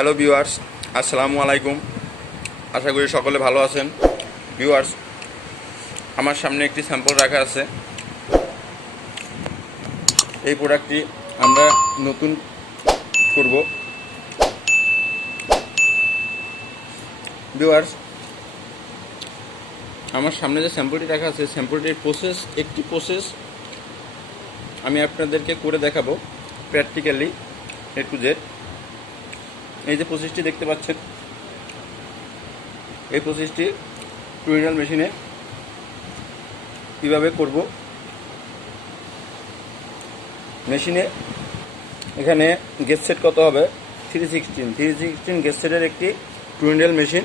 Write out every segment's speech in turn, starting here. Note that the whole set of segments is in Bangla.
হ্যালো ভিউয়ার্স, আসসালামু আলাইকুম। আশা করি সকলে ভালো আছেন। ভিউয়ার্স, আমার সামনে একটি স্যাম্পল রাখা আছে। এই প্রোডাক্টটি আমরা নতুন করব। ভিউয়ার্স, আমার সামনে যে স্যাম্পলটি রাখা আছে, স্যাম্পলটির একটি প্রসেস আমি আপনাদেরকে করে দেখাবো প্র্যাকটিক্যালি এ টু জেড। এই যে প্রসেসটি দেখতে পাচ্ছেন, এই প্রসেসটি টুইনাল মেশিনে কীভাবে করব। মেশিনে এখানে গেজ সেট কত হবে, 316 গেজ সেটের একটি টুইনাল মেশিন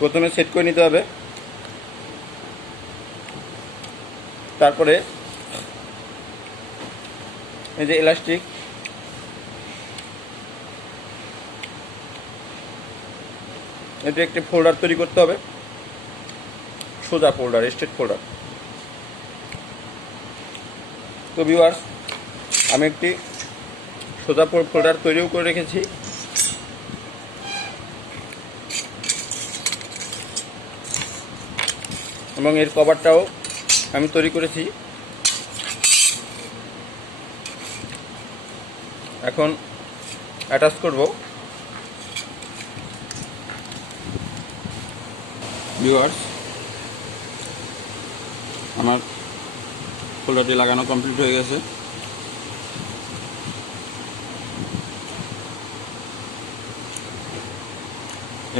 প্রথমে সেট করে নিতে হবে। তারপরে এই যে ইলাস্টিক, এটা একটি ফোল্ডার তৈরি করতে হবে, সোজা ফোল্ডার, স্ট্রেট ফোল্ডার। তো ভিউয়ার্স, আমি একটি সোজা ফোল্ডার তৈরিও করে রেখেছি। এবং এর কভারটাও আমি তৈরি করেছি। এখন অ্যাটাচ করব। ভিউয়ার্স, আমার ফোল্ডারটি লাগানো কমপ্লিট হয়ে গেছে।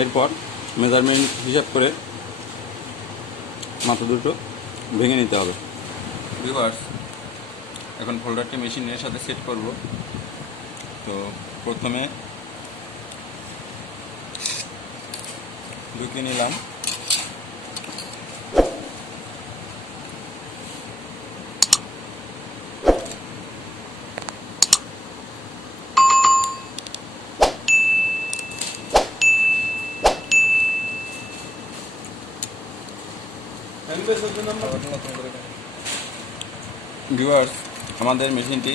এরপর মেজারমেন্ট হিসাব করে মাথা দুটো ভেঙে নিতে হবে। ভিউয়ার্স, এখন ফোল্ডারটি মেশিনের সাথে সেট করব। তো প্রথমে ঢুকিয়ে নিলাম। ভিউয়ার্স, আমাদের মেশিনটি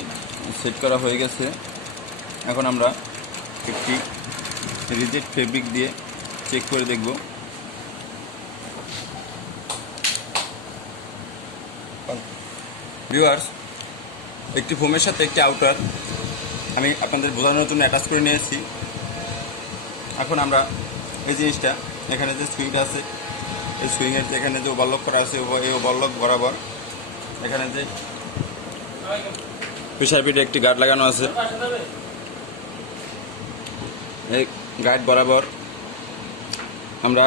সেট করা হয়ে গেছে। এখন আমরা একটি রিজেড ফেব্রিক দিয়ে চেক করে দেখব। ভিউয়ার্স, একটি ফোমের সাথে একটি আউটার আমি আপনাদের বোঝানোর জন্য অ্যাটাচ করে নিয়েছি। এখন আমরা এই জিনিসটা, এখানে যে সুইংটা আছে, এই সুইংয়ের যে এখানে যে ওভারলক করা আছে, এই ওভারলক বরাবর এখানে যে প্রেসার পিটে একটি গার্ড লাগানো আছে, এই গার্ড বরাবর আমরা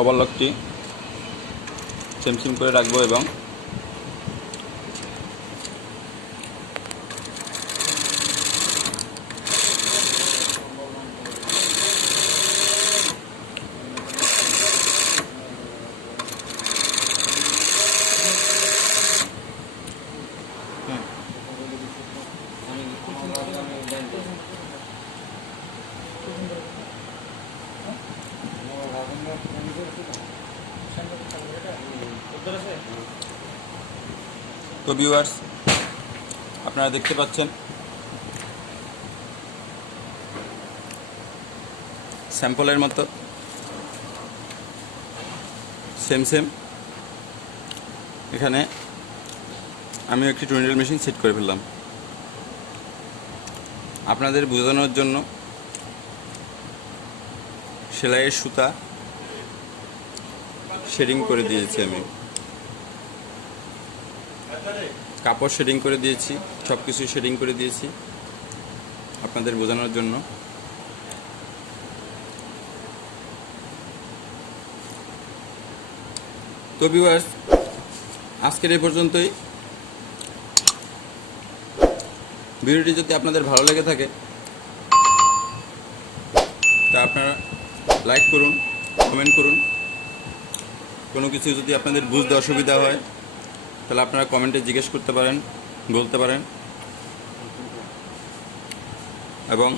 ওভারলকটি সেম করে রাখবো এবং তো ভিউয়ার্স, আপনারা দেখতে পাচ্ছেন স্যাম্পলের মতো সেম এখানে আমি একটি টুইনাল মেশিন সেট করে ফেললাম। আপনাদের বোঝানোর জন্য সেলাইয়ের সুতা শেডিং করে দিয়েছি, আমি কাপড় শেডিং করে দিয়েছি, সব কিছু শেডিং করে দিয়েছি আপনাদের বোঝানোর জন্য। তো ভিউয়ার্স, আজকের এই পর্যন্তই। ভিডিওটি যদি আপনাদের ভালো লেগে থাকে তা আপনারা লাইক করুন, কমেন্ট করুন। কোনো কিছু যদি আপনাদের বুঝতে অসুবিধা হয় তাহলে আপনারা কমেন্টে জিজ্ঞেস করতে পারেন, বলতে পারেন। এবং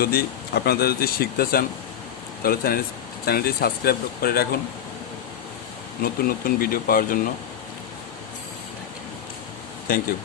যদি আপনারা যদি শিখতে চান তাহলে চ্যানেলটি সাবস্ক্রাইব করে রাখুন নতুন ভিডিও পাওয়ার জন্য। Thank you.